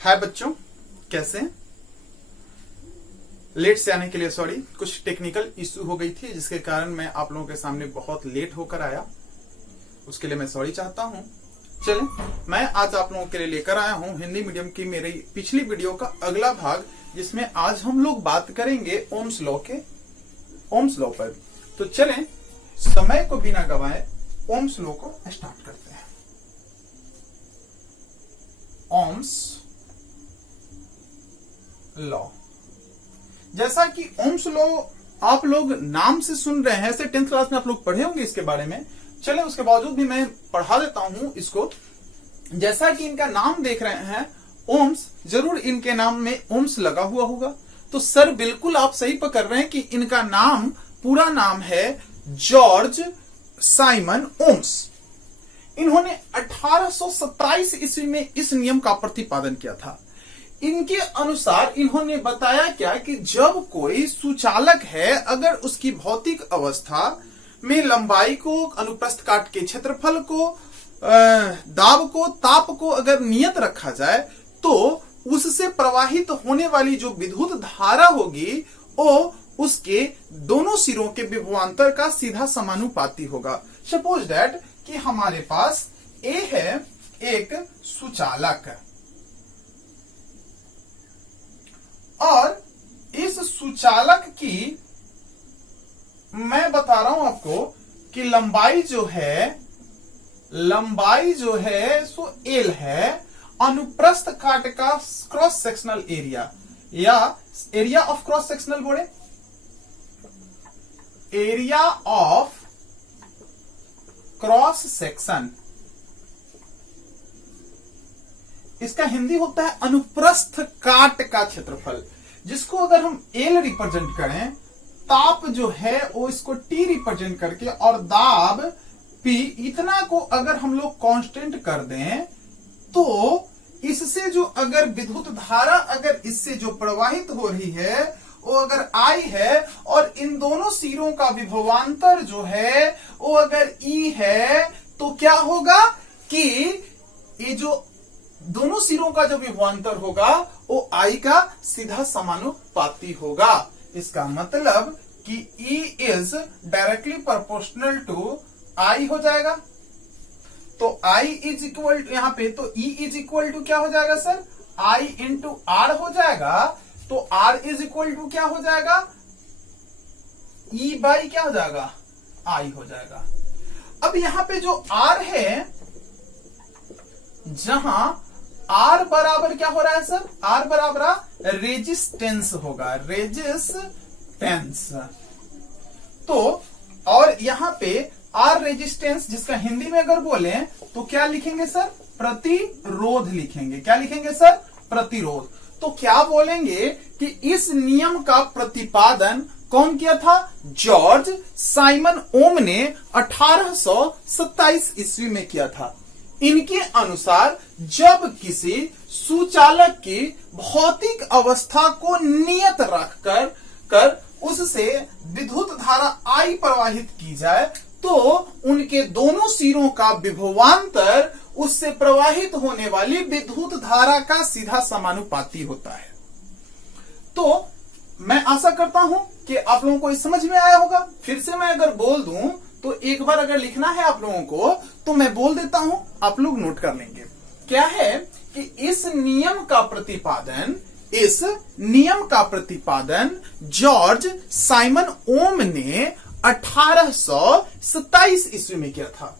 हाय बच्चों, कैसे हैं? लेट से आने के लिए सॉरी, कुछ टेक्निकल इश्यू हो गई थी जिसके कारण मैं आप लोगों के सामने बहुत लेट होकर आया। उसके लिए मैं सॉरी चाहता हूं। चलें, मैं आज आप लोगों के लिए लेकर आया हूं हिंदी मीडियम की मेरी पिछली वीडियो का अगला भाग, जिसमें आज हम लोग बात करेंगे ओम्स लॉ पर। तो चलें, समय को बिना गवाए ओम्स लॉ को स्टार्ट करते हैं। ओम्स लॉ, जैसा कि ओम्स लॉ आप लोग नाम से सुन रहे हैं, ऐसे 10th क्लास में आप लोग पढ़े होंगे इसके बारे में। चलें, उसके बावजूद भी मैं पढ़ा देता हूं इसको। जैसा कि इनका नाम देख रहे हैं ओम्स, जरूर इनके नाम में ओम्स लगा हुआ होगा। तो सर बिल्कुल आप सही पकड़ रहे हैं कि इनका नाम, पूरा नाम है जॉर्ज साइमन ओम्स। इन्होंने 1827 ईस्वी में इस नियम का प्रतिपादन किया था। इनके अनुसार इन्होंने बताया क्या कि जब कोई सुचालक है, अगर उसकी भौतिक अवस्था में लंबाई को, अनुप्रस्थ काट के क्षेत्रफल को, दाब को, ताप को अगर नियत रखा जाए, तो उससे प्रवाहित होने वाली जो विद्युत धारा होगी वो उसके दोनों सिरों के विभवांतर का सीधा समानुपाती होगा। सपोज दैट कि हमारे पास ए है एक सुचालक, और इस सुचालक की मैं बता रहा हूं आपको कि लंबाई जो है सो एल है। अनुप्रस्थ काट का क्रॉस सेक्शनल एरिया, या एरिया ऑफ क्रॉस सेक्शनल बोले, एरिया ऑफ क्रॉस सेक्शन, इसका हिंदी होता है अनुप्रस्थ काट का क्षेत्रफल, जिसको अगर हम एल रिप्रेजेंट करें, ताप जो है वो इसको टी रिप्रेजेंट करके, और दाब पी, इतना को अगर हम लोग कांस्टेंट कर दें, तो इससे जो अगर विद्युत धारा अगर इससे जो प्रवाहित हो रही है वो अगर आई है, और इन दोनों सिरों का विभवांतर जो है वो अगर ई है, तो क्या होगा कि ये जो दोनों सिरों का जो विभवांतर होगा वो आई का सीधा समानुपाती होगा। इसका मतलब कि E is directly proportional to I हो जाएगा। तो I इज इक्वल टू, यहां पे तो E इज इक्वल टू क्या हो जाएगा सर, I इंटू R हो जाएगा। तो R इज इक्वल टू क्या हो जाएगा, E बाई क्या हो जाएगा, I हो जाएगा। अब यहां पे जो R है, जहां R बराबर क्या हो रहा है सर, R बराबर रेजिस्टेंस होगा, रेजिस्टेंस। तो और यहां पे R रेजिस्टेंस, जिसका हिंदी में अगर बोले तो क्या लिखेंगे सर, प्रतिरोध लिखेंगे। क्या लिखेंगे सर, प्रतिरोध। तो क्या बोलेंगे कि इस नियम का प्रतिपादन कौन किया था, जॉर्ज साइमन ओम ने 1827 ईस्वी में किया था। इनके अनुसार जब किसी सुचालक की भौतिक अवस्था को नियत रखकर उससे विद्युत धारा I प्रवाहित की जाए, तो उनके दोनों सिरों का विभवांतर उससे प्रवाहित होने वाली विद्युत धारा का सीधा समानुपाती होता है। तो मैं आशा करता हूं कि आप लोगों को इस समझ में आया होगा। फिर से मैं अगर बोल दूं तो एक बार अगर लिखना है आप लोगों को तो मैं बोल देता हूं, आप लोग नोट कर लेंगे। क्या है कि इस नियम का प्रतिपादन जॉर्ज साइमन ओम ने 1827 ईस्वी में किया था।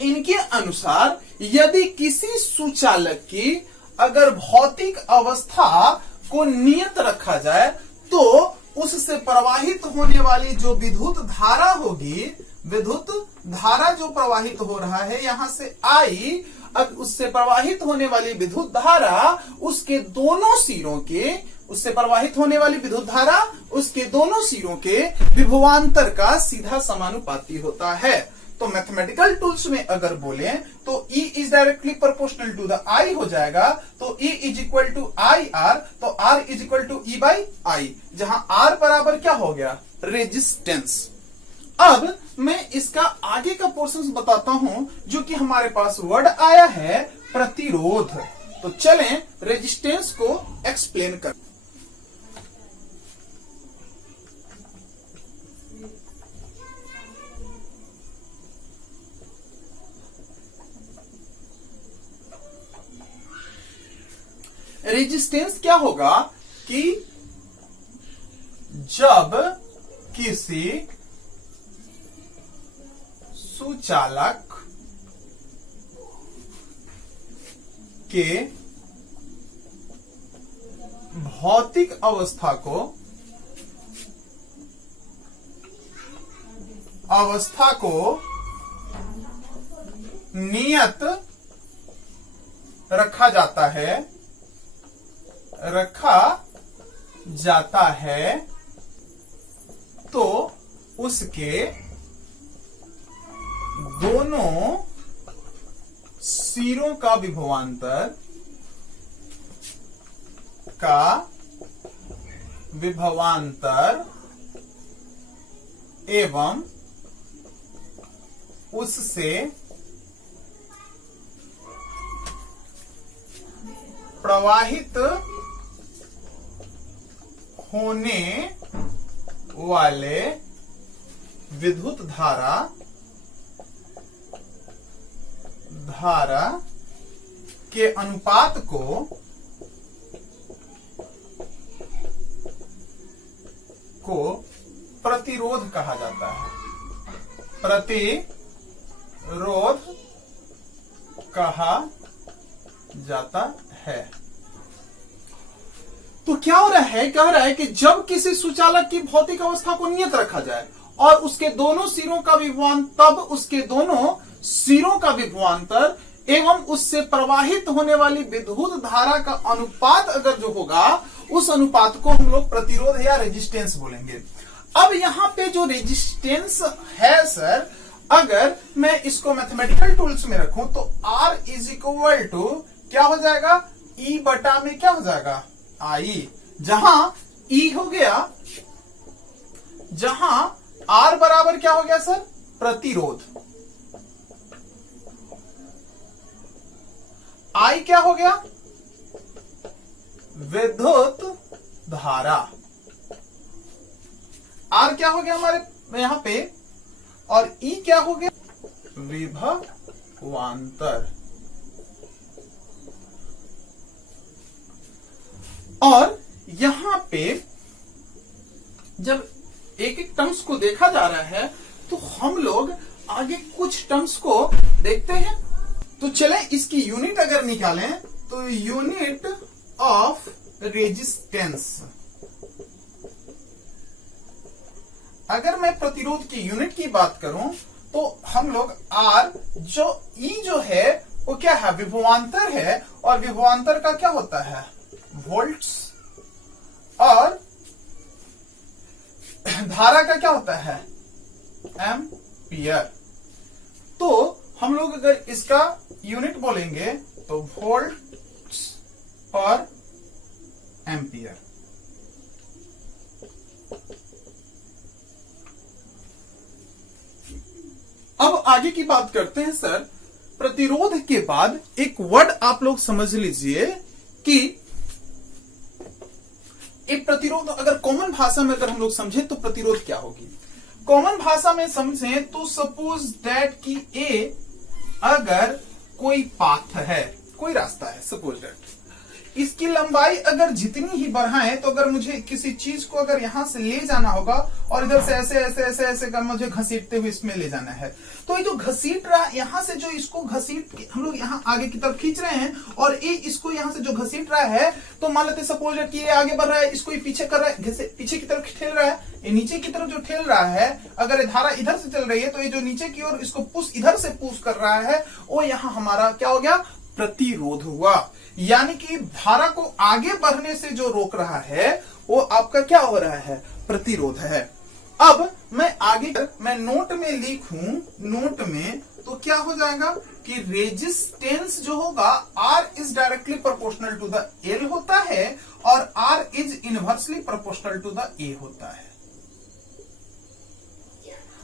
इनके अनुसार यदि किसी सुचालक की अगर भौतिक अवस्था को नियत रखा जाए, तो उससे प्रवाहित होने वाली जो विद्युत धारा होगी, विद्युत धारा जो प्रवाहित हो रहा है यहां से आई, अब उससे प्रवाहित होने वाली विद्युत धारा उसके दोनों सिरों के, उससे प्रवाहित होने वाली विद्युत धारा उसके दोनों सिरों के विभवांतर का सीधा समानुपाती होता है। तो मैथमेटिकल टूल्स में अगर बोले तो E is directly proportional to the I हो जाएगा। तो E is equal to I R, तो R is equal to E by I, जहां R बराबर क्या हो गया, रेजिस्टेंस। अब मैं इसका आगे का पोर्शन बताता हूं, जो कि हमारे पास वर्ड आया है प्रतिरोध। तो चलें रेजिस्टेंस को एक्सप्लेन कर। रेजिस्टेंस क्या होगा कि जब किसी सुचालक के भौतिक अवस्था को नियत रखा जाता है तो उसके दोनों सिरों का विभवांतर एवं उससे प्रवाहित होने वाले विद्युत धारा के अनुपात को प्रतिरोध कहा जाता है। प्रतिरोध कहा जाता है। तो क्या हो रहा है, कह रहा है कि जब किसी सुचालक की भौतिक अवस्था को नियत रखा जाए और उसके दोनों सिरों का विभवांतर, तब उसके दोनों सिरों का विभवांतर एवं उससे प्रवाहित होने वाली विद्युत धारा का अनुपात अगर जो होगा, उस अनुपात को हम लोग प्रतिरोध या रेजिस्टेंस बोलेंगे। अब यहां पे जो रेजिस्टेंस है सर, अगर मैं इसको मैथमेटिकल टूल्स में रखूं तो R इज इक्वल टू क्या हो जाएगा, E बटा में क्या हो जाएगा, I, जहां E हो गया, जहां R बराबर क्या हो गया सर, प्रतिरोध, I क्या हो गया, विद्युत धारा, R क्या हो गया हमारे यहां पे, और E क्या हो गया, विभवांतर। और यहां पे जब एक एक टर्म्स को देखा जा रहा है तो हम लोग आगे कुछ टर्म्स को देखते हैं। तो चलें इसकी यूनिट अगर निकालें तो यूनिट ऑफ रेजिस्टेंस, अगर मैं प्रतिरोध की यूनिट की बात करूं तो हम लोग R जो E जो है वो क्या है, विभवांतर है, और विभवांतर का क्या होता है, वोल्ट्स, और धारा का क्या होता है, एम्पियर। तो हम लोग अगर इसका यूनिट बोलेंगे तो वोल्ट्स पर एम्पियर। अब आगे की बात करते हैं सर। प्रतिरोध के बाद एक वर्ड आप लोग समझ लीजिए कि एक प्रतिरोध अगर कॉमन भाषा में अगर हम लोग समझें तो प्रतिरोध क्या होगी, कॉमन भाषा में समझें तो सपोज दैट कि ए अगर कोई पाथ है, कोई रास्ता है, सपोज दैट इसकी लंबाई अगर जितनी ही बढ़ाएं तो अगर मुझे किसी चीज को अगर यहां से ले जाना होगा और इधर से ऐसे ऐसे ऐसे ऐसे कर मुझे घसीटते हुए इसमें ले जाना है, तो ये जो घसीट रहा है यहां से, जो इसको घसीट के हम लोग यहां आगे की तरफ खींच रहे हैं और ये इसको यहां से जो घसीट रहा है, तो मान लेते सपोज कि ये आगे बढ़ रहा है, इसको ये पीछे कर रहा है, पीछे की तरफ ठेल रहा है, ये नीचे की तरफ जो ठेल रहा है, अगर ये धारा इधर से चल रही है तो ये जो नीचे की ओर इसको पुश इधर से पुश कर रहा है, वो यहां हमारा क्या हो गया, प्रतिरोध हुआ। यानी कि धारा को आगे बढ़ने से जो रोक रहा है वो आपका क्या हो रहा है, प्रतिरोध है। अब मैं आगे मैं नोट में लिखूं, नोट में तो क्या हो जाएगा कि रेजिस्टेंस जो होगा R is directly proportional to the L होता है और R is inversely proportional to the A होता है।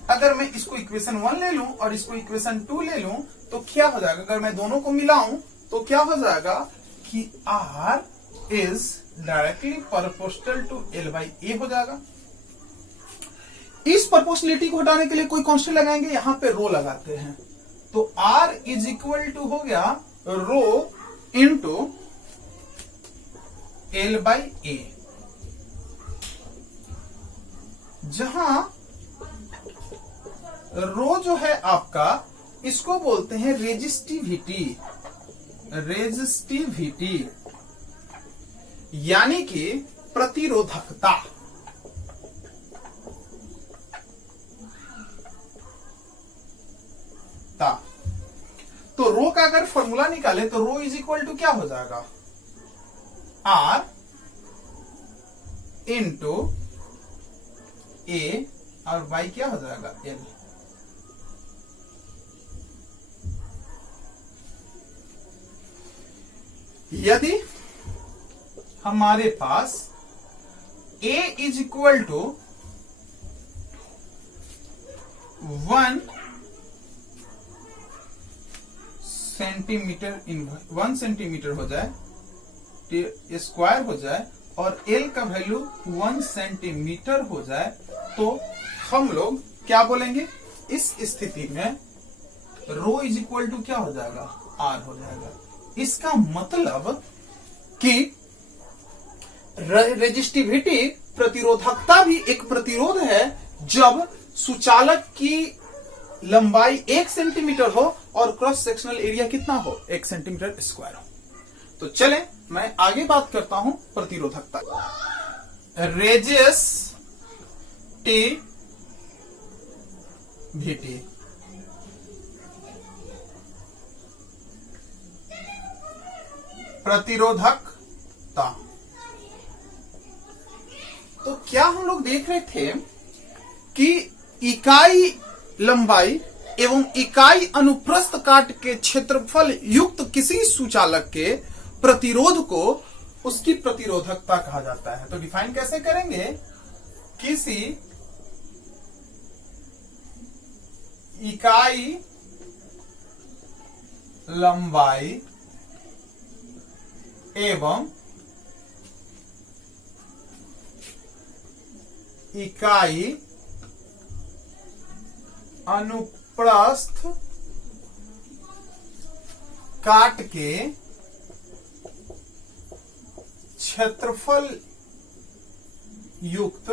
अगर मैं इसको इक्वेशन 1 ले लूं और इसको इक्वेशन 2 ले लूं तो क्या हो जाएगा, अगर मैं दोनों को मिलाऊं तो क्या हो जाएगा कि R is directly proportional to L by A हो जाएगा। इस प्रोपोर्शनलिटी को हटाने के लिए कोई कांस्टेंट लगाएंगे, यहां पे रो लगाते हैं, तो R इज इक्वल टू हो गया rho into L by A, जहां रो जो है आपका, इसको बोलते हैं रेजिस्टिविटी, रेजिस्टिविटी यानी कि प्रतिरोधकता। तो रो का अगर फॉर्मूला निकाले तो रो इज इक्वल टू क्या हो जाएगा, R इंटू A और Y क्या हो जाएगा, L। यदि हमारे पास A is equal to 1 centimetre in 1 centimetre हो जाए, स्क्वायर हो जाए, और L का वैल्यू 1 सेंटीमीटर हो जाए, तो हम लोग क्या बोलेंगे, इस स्थिति में रो इज इक्वल टू क्या हो जाएगा, R हो जाएगा। इसका मतलब कि रेजिस्टिविटी, प्रतिरोधकता भी एक प्रतिरोध है जब सुचालक की लंबाई 1 सेंटीमीटर हो और क्रॉस सेक्शनल एरिया कितना हो, 1 सेंटीमीटर स्क्वायर हो। तो चलें मैं आगे बात करता हूं प्रतिरोधकता। रेजिस्टिविटी, प्रतिरोधकता। तो क्या हम लोग देख रहे थे कि इकाई लंबाई एवं इकाई अनुप्रस्थ काट के क्षेत्रफल युक्त किसी सुचालक के प्रतिरोध को उसकी प्रतिरोधकता कहा जाता है। तो डिफाइन कैसे करेंगे, किसी इकाई लंबाई एवं इकाई अनुप्रस्थ काट के क्षेत्रफल युक्त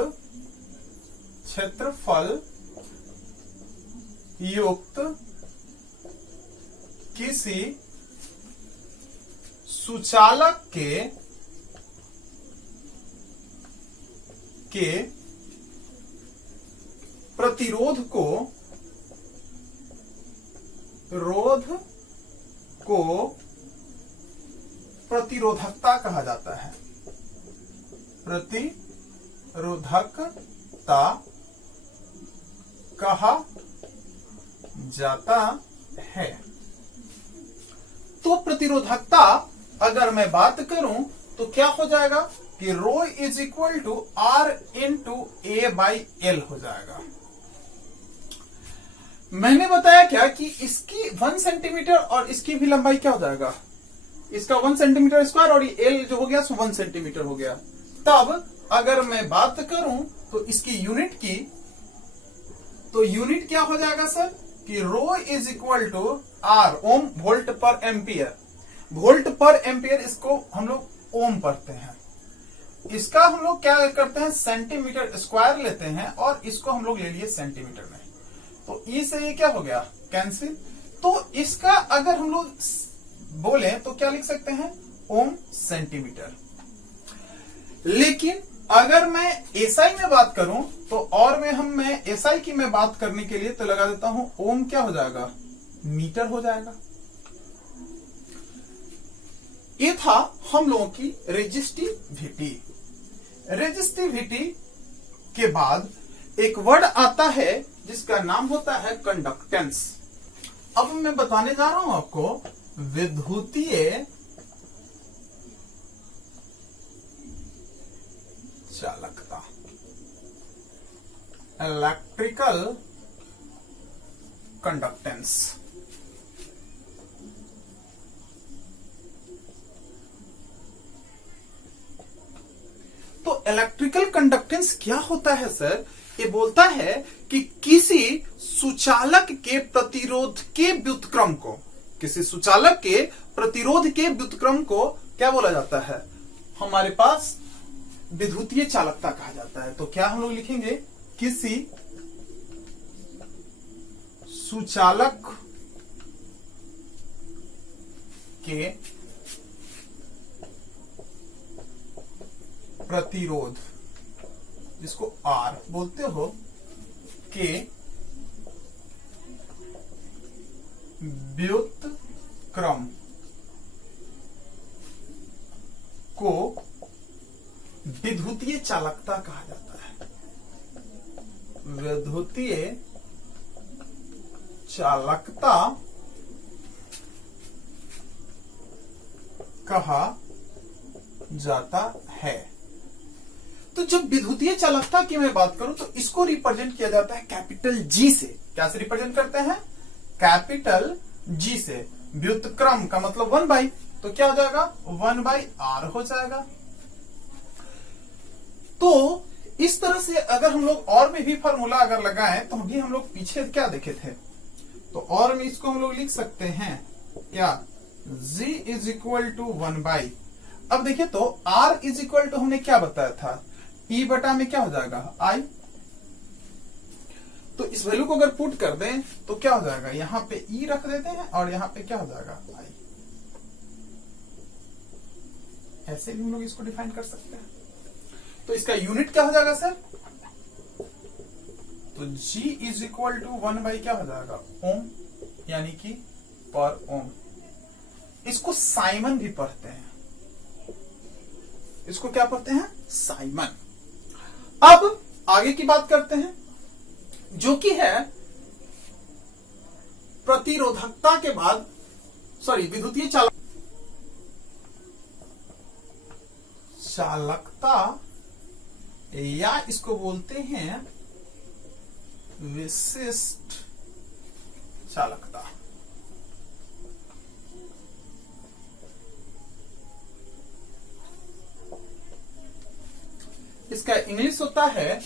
किसी सुचालक के प्रतिरोध को प्रतिरोधकता कहा जाता है, प्रतिरोधकता कहा जाता है। तो प्रतिरोधकता अगर मैं बात करूं तो क्या हो जाएगा कि rho is equal to R into A by L हो जाएगा। मैंने बताया क्या कि इसकी 1 सेंटीमीटर और इसकी भी लंबाई क्या हो जाएगा, इसका 1 सेंटीमीटर स्क्वायर और ये L जो हो गया सो 1 सेंटीमीटर हो गया। तब अगर मैं बात करूं तो इसकी यूनिट की, तो यूनिट क्या हो जाएगा सर कि rho is equal to R ohm volt per ampere, volt per ampere इसको हम लोग ओम पढ़ते हैं, इसका हम लोग क्या करते हैं सेंटीमीटर स्क्वायर लेते हैं और इसको हम लोग ले लिए सेंटीमीटर में, तो ई से ये क्या हो गया कैंसिल। तो इसका अगर हम लोग बोले तो क्या लिख सकते हैं ओम सेंटीमीटर। लेकिन अगर मैं एसआई में बात करूं तो और मैं एसआई की मैं बात करने के लिए तो लगा देता हूं ओम क्या हो जाएगा मीटर हो जाएगा। ये था हम लोगों की रेजिस्टिविटी। रेजिस्टिविटी के बाद एक वर्ड आता है जिसका नाम होता है कंडक्टेंस। अब मैं बताने जा रहा हूं आपको विद्युतीय चालकता, इलेक्ट्रिकल कंडक्टेंस। इलेक्ट्रिकल कंडक्टेंस क्या होता है सर? ये बोलता है कि किसी सुचालक के प्रतिरोध के व्युत्क्रम को, किसी सुचालक के प्रतिरोध के व्युत्क्रम को क्या बोला जाता है? हमारे पास विद्युतीय चालकता कहा जाता है। तो क्या हम लोग लिखेंगे? किसी सुचालक के प्रतिरोध, जिसको R बोलते हो, के व्युत्क्रम को विद्युतीय चालकता कहा जाता है। विद्युतीय चालकता कहा जाता है। तो जब विद्युतीय चालकता की मैं बात करूं तो इसको रिप्रेजेंट किया जाता है कैपिटल जी से। क्या से रिप्रेजेंट करते हैं? कैपिटल जी से। व्युत्क्रम का मतलब 1/, तो क्या हो जाएगा? 1/r हो जाएगा। तो इस तरह से अगर हम लोग और में भी फॉर्मूला अगर लगाएं तो अभी हम लोग पीछे क्या देखे थे, तो और में इसको हम लोग लिख सकते हैं क्या? G is equal to 1/। अब देखिए तो R इज इक्वल टू हमने क्या बताया था? E बटा में क्या हो जाएगा? I। तो इस वैल्यू को अगर पुट कर दें तो क्या हो जाएगा? यहां पे E रख देते हैं और यहां पे क्या हो जाएगा? I। ऐसे भी हम लोग इसको डिफाइन कर सकते हैं। तो इसका यूनिट क्या हो जाएगा सर? तो G इज इक्वल टू 1/, क्या हो जाएगा? ओम, यानी कि पर ओम। इसको साइमन भी पढ़ते हैं। इसको क्या पढ़ते हैं? साइमन। अब आगे की बात करते हैं, जो कि है प्रतिरोधकता के बाद, सॉरी, विद्युतीय चालकता, या इसको बोलते हैं विशिष्ट चालकता। इसका इंग्लिश होता है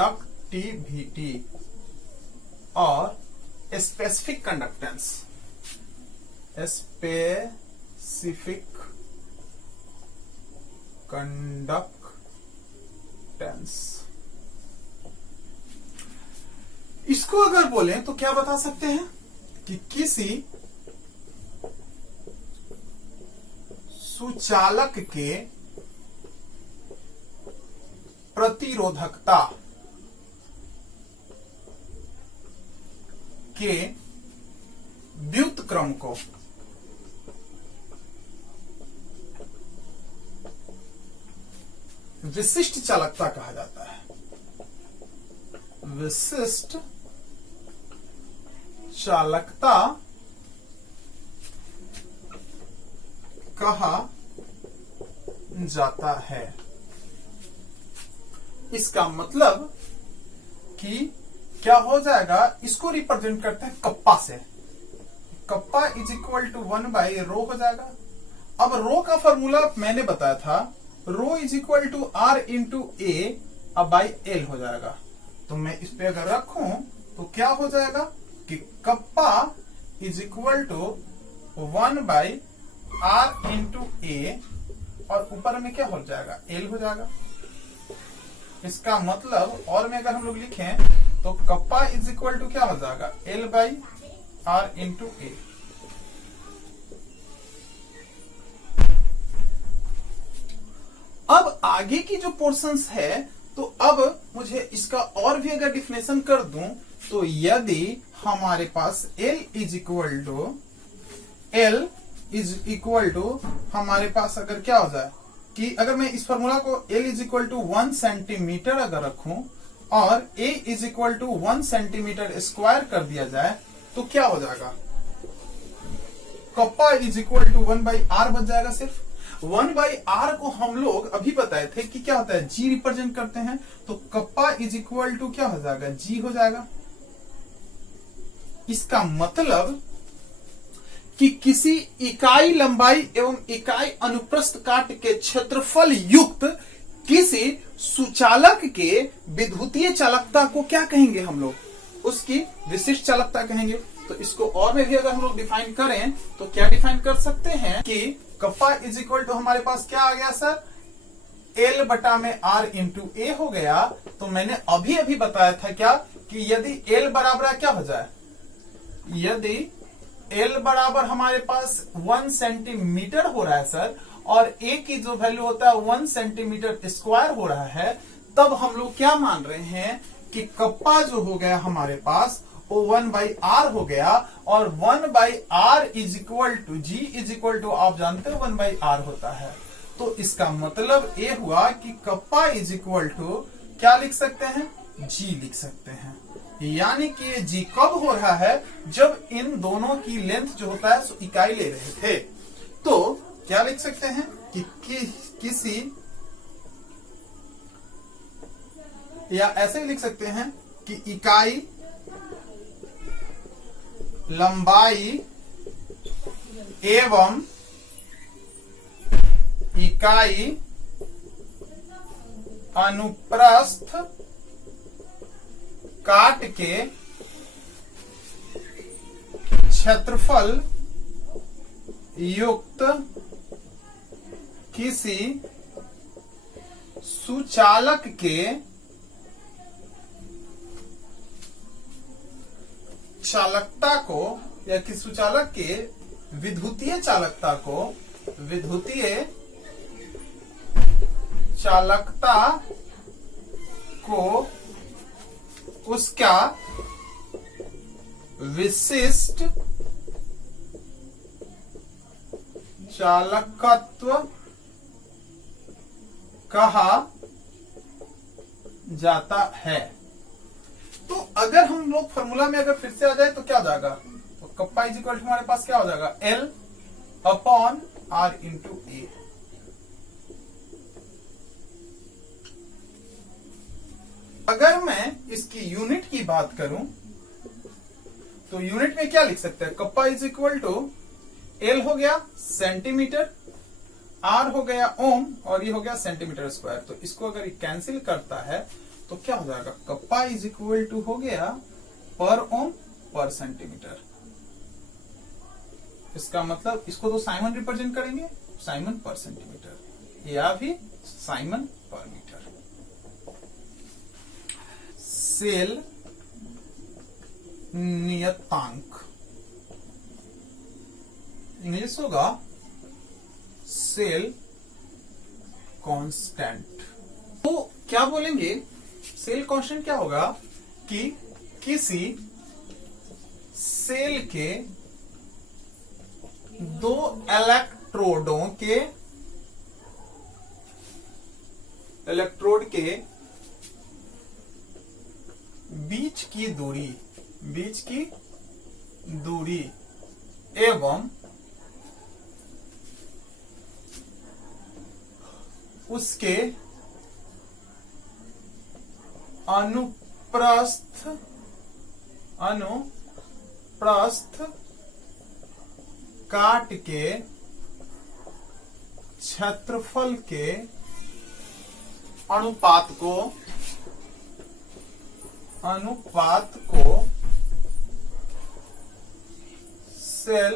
कंडक्टिविटी और स्पेसिफिक कंडक्टेंस। स्पेसिफिक कंडक्टेंस, इसको अगर बोलें तो क्या बता सकते हैं कि किसी सुचालक के प्रतिरोधकता के व्युत्क्रम को विशिष्ट चालकता कहा जाता है। विशिष्ट चालकता कहा जाता है। इसका मतलब कि क्या हो जाएगा? इसको रिप्रेजेंट करते हैं कप्पा से। कप्पा इज इक्वल टू 1/रो हो जाएगा। अब रो का फॉर्मूला मैंने बताया था, rho is equal to R into A by L हो जाएगा। तो मैं इस पे अगर रखूं तो क्या हो जाएगा कि kappa is equal to 1/R into A, और ऊपर में क्या हो जाएगा? एल हो जाएगा। इसका मतलब और में अगर हम लोग लिखें तो कप्पा इज इक्वल टू क्या हो जाएगा? L/R इंटू ए। अब आगे की जो पोर्शंस है, तो अब मुझे इसका और भी अगर डिफिनेशन कर दूं तो यदि हमारे पास L इज इक्वल टू हमारे पास अगर क्या हो जाए कि अगर मैं इस फॉर्मूला को L is equal to 1 centimetre अगर रखूं और A is equal to 1 centimetre square कर दिया जाए तो क्या हो जाएगा? Kappa is equal to 1/R बच जाएगा। सिर्फ 1/R को हम लोग अभी बताए थे कि क्या होता है? G रिप्रेजेंट करते हैं। तो कप्पा इज इक्वल टू क्या हो जाएगा? G हो जाएगा। इसका मतलब कि किसी इकाई लंबाई एवं इकाई अनुप्रस्थ काट के क्षेत्रफल युक्त किसी सुचालक के विद्युतीय चालकता को क्या कहेंगे हम लोग? उसकी विशिष्ट चालकता कहेंगे। तो इसको और में भी अगर हम लोग डिफाइन करें तो क्या डिफाइन कर सकते हैं कि कप्पा इज इक्वल टू हमारे पास क्या आ गया सर? L बटा में R इंटू ए हो गया। तो मैंने अभी अभी बताया था क्या कि यदि L बराबर क्या हो जाए, यदि L बराबर हमारे पास 1 सेंटीमीटर हो रहा है सर, और A की जो वैल्यू होता है 1 सेंटीमीटर स्क्वायर हो रहा है, तब हम लोग क्या मान रहे हैं कि कप्पा जो हो गया हमारे पास वो 1/r हो गया, और 1/r is equal to G is equal to आप जानते हो 1/r होता है। तो इसका मतलब ये हुआ कि कप्पा इज इक्वल टू क्या लिख सकते हैं? जी लिख सकते हैं। यानी कि जी कब हो रहा है? जब इन दोनों की लेंथ जो होता है सो इकाई ले रहे थे। तो क्या लिख सकते हैं कि किसी, या ऐसे लिख सकते हैं कि इकाई लंबाई एवं इकाई अनुप्रस्थ काट के क्षेत्रफल युक्त किसी सुचालक के चालकता को, या कि सुचालक के विद्युतीय चालकता को, विद्युतीय चालकता को उसका विशिष्ट चालकत्व कहा जाता है। तो अगर हम लोग फॉर्मूला में अगर फिर से आ जाए तो क्या हो जाएगा? तो कप्पा इज इक्वल टू हमारे पास क्या हो जाएगा? L अपॉन R इंटू ए। अगर मैं इसकी यूनिट की बात करूं तो यूनिट में क्या लिख सकते हैं? Kappa is equal to L हो गया सेंटीमीटर, R हो गया ओम, और ये हो गया सेंटीमीटर स्क्वायर। तो इसको अगर ये कैंसिल करता है तो क्या हो जाएगा? कप्पा इज इक्वल टू हो गया पर ओम पर सेंटीमीटर। इसका मतलब इसको तो साइमन रिप्रेजेंट करेंगे, साइमन पर सेंटीमीटर या भी साइमन पर मीटर। सेल नियतांक इंग्लिश होगा सेल कांस्टेंट। तो क्या बोलेंगे? सेल कांस्टेंट क्या होगा कि किसी सेल के दो इलेक्ट्रोड के बीच की दूरी एवं उसके अनुप्रस्थ काट के क्षेत्रफल के अनुपात को सेल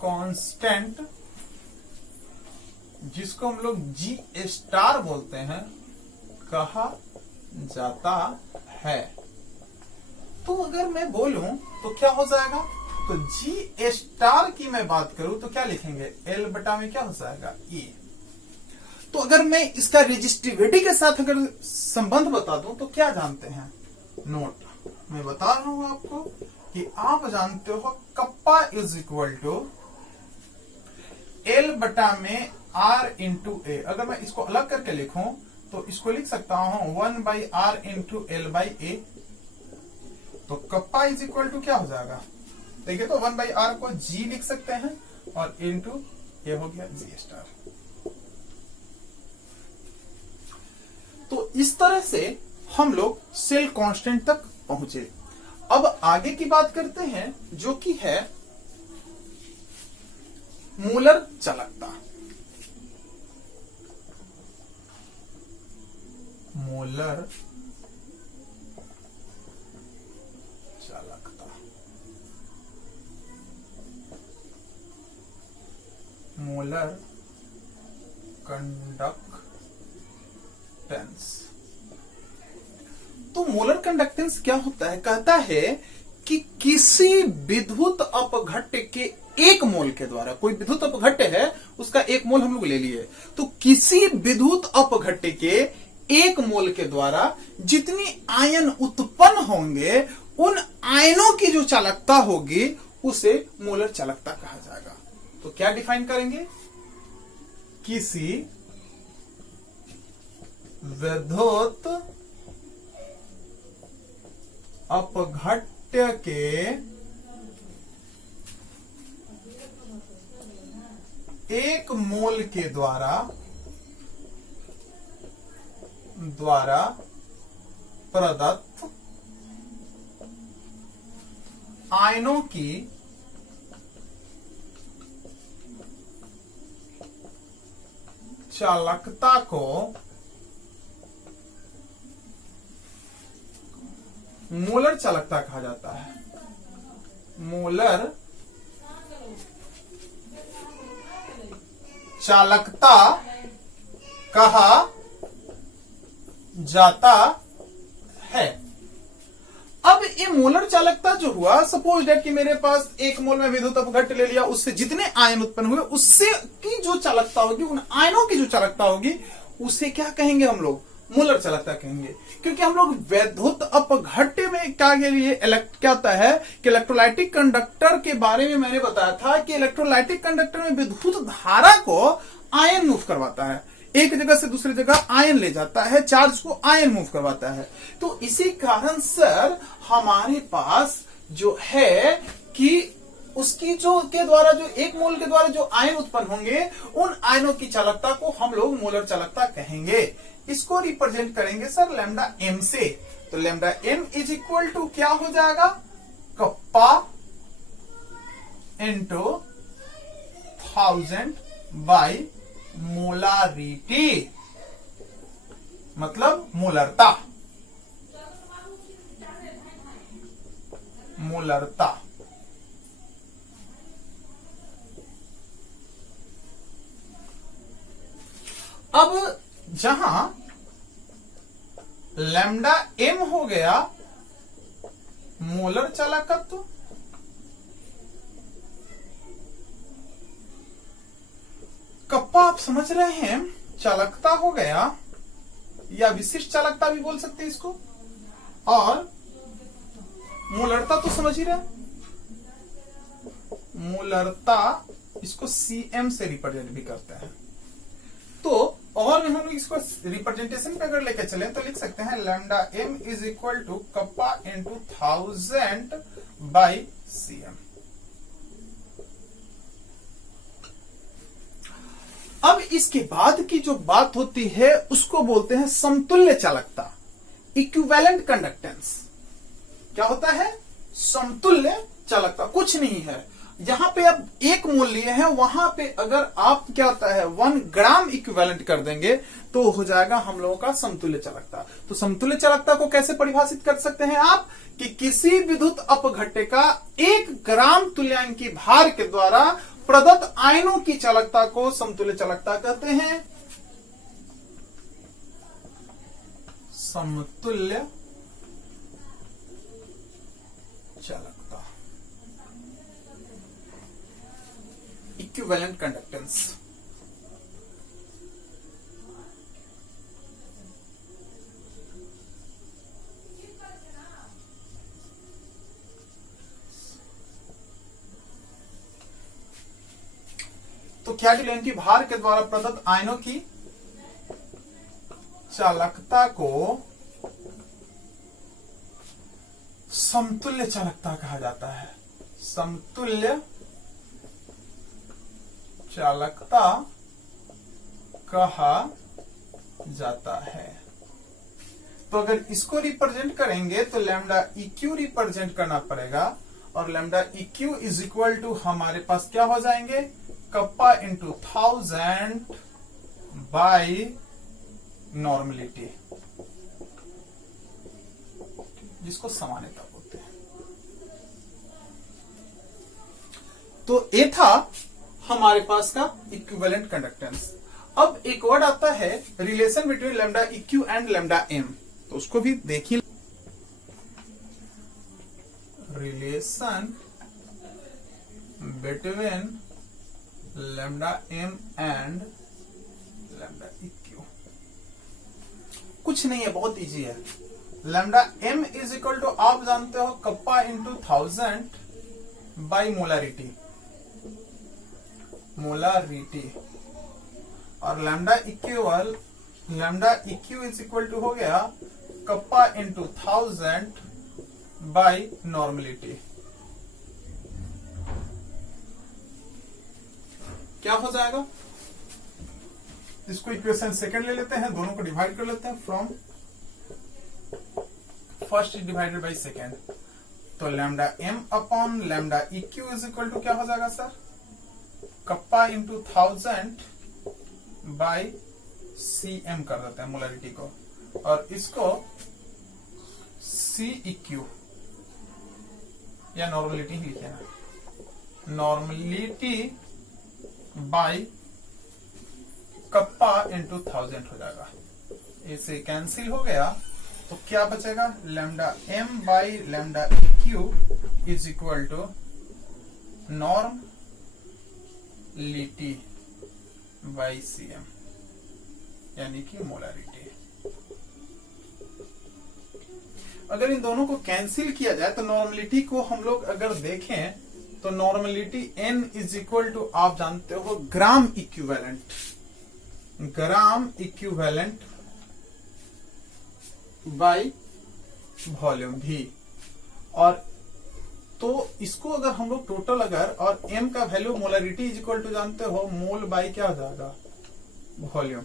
कांस्टेंट, जिसको हम लोग जी स्टार बोलते हैं, कहा जाता है। तो अगर मैं बोलूं तो क्या हो जाएगा? तो जी स्टार की मैं बात करूं तो क्या लिखेंगे? L बटा में क्या हो जाएगा? E। तो अगर मैं इसका रेजिस्टिविटी के साथ अगर संबंध बता दूं तो क्या जानते हैं? नोट मैं बता रहा हूं आपको कि आप जानते हो kappa is equal to L बटा में R इंटू ए। अगर मैं इसको अलग करके लिखूं तो इसको लिख सकता हूं 1/R इंटू L/A। तो कप्पा इज इक्वल टू क्या हो जाएगा? देखिए तो 1/R को G लिख सकते हैं और इंटू ये हो गया G स्टार। तो इस तरह से हम लोग सेल कांस्टेंट तक पहुंचे। अब आगे की बात करते हैं जो कि है मूलर चालकता। मूलर चालकता, मूलर कंडक्टेंस। तो मोलर कंडक्टेंस क्या होता है? कहता है कि किसी विद्युत अपघट्य के एक मोल के द्वारा, कोई विद्युत अपघट्य है उसका एक मोल हम लोग ले लिए, तो किसी विद्युत अपघट्य के एक मोल के द्वारा जितनी आयन उत्पन्न होंगे उन आयनों की जो चालकता होगी उसे मोलर चालकता कहा जाएगा। तो क्या डिफाइन करेंगे? किसी विद्युत अपघट्य के एक मोल के द्वारा प्रदत्त आयनों की चालकता को मोलर चालकता कहा जाता है। मोलर चालकता कहा जाता है। अब ये मोलर चालकता जो हुआ, सपोज डेट कि मेरे पास एक मोल में विद्युत अपघट्य ले लिया, उससे जितने आयन उत्पन्न हुए उससे की जो चालकता होगी, उन आयनों की जो चालकता होगी उसे क्या कहेंगे हम लोग? मोलर चालकता कहेंगे। क्योंकि हम लोग विद्युत अपघट्य में क्या के लिए क्या होता है कि इलेक्ट्रोलाइटिक कंडक्टर के बारे में मैंने बताया था कि इलेक्ट्रोलाइटिक कंडक्टर में विद्युत धारा को आयन मूव करवाता है, एक जगह से दूसरी जगह आयन ले जाता है, चार्ज को आयन मूव करवाता है। तो इसी कारण सर हमारे पास जो है कि उसकी जो के द्वारा जो एक मोल के द्वारा जो आयन उत्पन्न होंगे उन आयनों की चालकता को हम लोग मोलर चालकता कहेंगे। इसको रिप्रेजेंट करेंगे सर लैम्डा एम से। तो lambda M is equal to क्या हो जाएगा? कप्पा इंटू 1000 बाई मोलारिटी, मतलब मोलरता। मोलरता अब जहां लैम्डा एम हो गया मोलर चालकत्व, कप्पा आप समझ रहे हैं चालकता हो गया, या विशिष्ट चालकता भी बोल सकते हैं इसको, और मोलरता तो समझ ही रहे, मोलरता इसको सीएम से रिप्रेजेंट भी करते हैं। तो और हम लोग इसको रिप्रेजेंटेशन पे अगर लेके चले तो लिख सकते हैं lambda M is equal to kappa into 1000 by cm. अब इसके बाद की जो बात होती है उसको बोलते हैं समतुल्य चालकता, इक्विवेलेंट कंडक्टेंस। क्या होता है? समतुल्य चालकता। कुछ नहीं है, यहां पे अब एक मोल लिए हैं, वहां पे अगर आप क्या होता है 1 ग्राम इक्विवेलेंट कर देंगे तो हो जाएगा हम लोगों का समतुल्य चालकता। तो समतुल्य चालकता को कैसे परिभाषित कर सकते हैं आप? कि किसी विद्युत अपघट्य का 1 ग्राम तुल्यांकी भार के द्वारा प्रदत्त आयनों की चालकता को समतुल्य चालकता कहते हैं। समतुल्य चालकता, इक्विवेलेंट कंडक्टेंस। तो क्या तुल्यांकी भार के द्वारा प्रदत्त आयनों की चालकता को समतुल्य चालकता कहा जाता है। समतुल्य चालकता कहा जाता है। तो अगर इसको रिप्रेजेंट करेंगे तो लैम्डा इक्यू रिप्रेजेंट करना पड़ेगा, और lambda eq is equal to हमारे पास क्या हो जाएंगे? कप्पा इंटू 1000 बाई नॉर्मलिटी, जिसको सामान्यता बोलते हैं। तो ये था हमारे पास का इक्विवेलेंट कंडक्टेंस। अब एक वर्ड आता है relation between lambda eq and lambda M, तो उसको भी देखिए। Relation between lambda M and lambda eq कुछ नहीं है, बहुत इजी है। Lambda M is equal to, आप जानते हो, कप्पा इंटू 1000 बाई मोलारिटी, और lambda eq is equal to हो गया कप्पा इंटू 1000 बाई नॉर्मलिटी। क्या हो जाएगा? इसको इक्वेशन सेकंड ले लेते हैं, दोनों को डिवाइड कर लेते हैं। From first divided by second, तो lambda M upon lambda eq is equal to क्या हो जाएगा sir? Kappa into 1000 by C M कर देते हैं मोलारिटी को, और इसको सी इक्यू या नॉर्मलिटी ही लिखे ना, नॉर्मलिटी बाई कप्पा इंटू 1000 हो जाएगा। इसे कैंसिल हो गया, तो क्या बचेगा? Lambda M by lambda eq is equal to normality by C M, यानी कि मोलारिटी। अगर इन दोनों को कैंसिल किया जाए तो नॉर्मलिटी को हम लोग अगर देखें तो normality n is equal to, आप जानते हो, ग्राम इक्विवेलेंट बाई वॉल्यूम भी। और तो इसको अगर हम लोग टोटल अगर, और m का value molarity is equal to जानते हो मोल बाई क्या हो जाएगा? वॉल्यूम।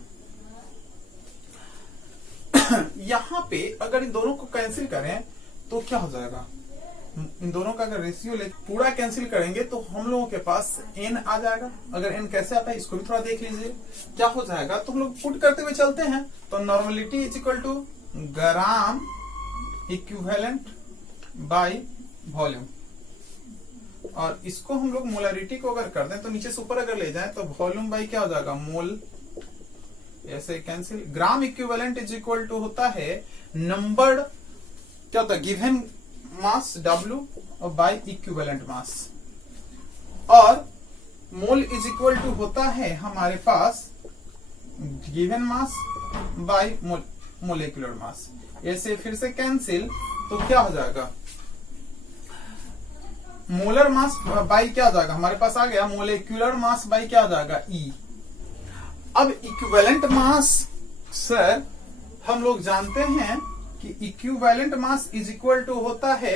यहां पे अगर इन दोनों को कैंसिल करें तो क्या हो जाएगा? इन दोनों का अगर रेशियो ले पूरा कैंसिल करेंगे तो हम लोगों के पास n आ जाएगा। अगर n कैसे आता है इसको भी थोड़ा देख लीजिए क्या हो जाएगा। तो हम लोग पुट करते हुए चलते हैं, तो normality is equal to gram equivalent by volume, और इसको हम लोग मोलारिटी को अगर कर दें तो नीचे से ऊपर अगर ले जाएं तो वॉल्यूम बाई क्या हो जाएगा? मोल। ऐसे cancel. Gram equivalent is equal to होता है नंबर, क्या होता है? गिवन मास W और बाई इक्विवेलेंट मास, और मोल इज इक्वल टू होता है हमारे पास given mass by molecular mass. ऐसे फिर से कैंसिल, तो क्या हो जाएगा? मोलर मास बाई क्या हो जाएगा? हमारे पास आ गया मोलिकुलर मास बाई क्या हो जाएगा? E। अब इक्विवेलेंट मास सर हम लोग जानते हैं कि equivalent mass is equal to होता है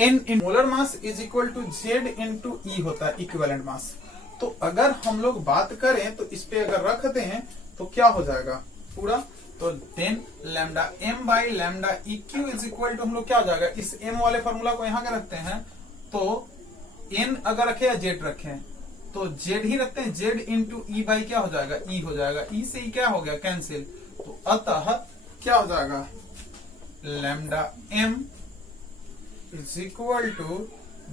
n in molar mass is equal to z into E होता है इक्विवेलेंट मास। तो अगर हम लोग बात करें तो इस पे अगर रख दें तो क्या हो जाएगा पूरा? तो then lambda m by lambda eq is equal to, हम लोग क्या हो जाएगा? इस m वाले फॉर्मूला को यहां के रखते हैं, तो n अगर रखे या z रखें तो z ही रखते हैं, z इंटू ई बाई क्या हो जाएगा? e हो जाएगा। e से ही क्या हो गया? कैंसिल। तो अतः क्या हो जाएगा? लैम्डा m इज equal to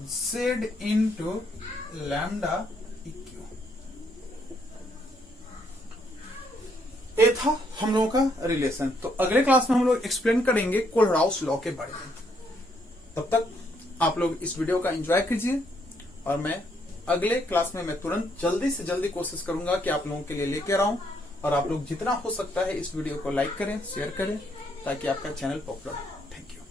z into lambda eq. ये था हम लोगों का रिलेशन। तो अगले क्लास में हम लोग एक्सप्लेन करेंगे कोलराउस लॉ के बारे में। तब तक आप लोग इस वीडियो का एंजॉय कीजिए, और मैं अगले क्लास में मैं तुरंत जल्दी से जल्दी कोशिश करूंगा कि आप लोगों के लिए लेकर आऊं, और आप लोग जितना हो सकता है इस वीडियो को लाइक करें, शेयर करें, ताकि आपका चैनल पॉपुलर हो।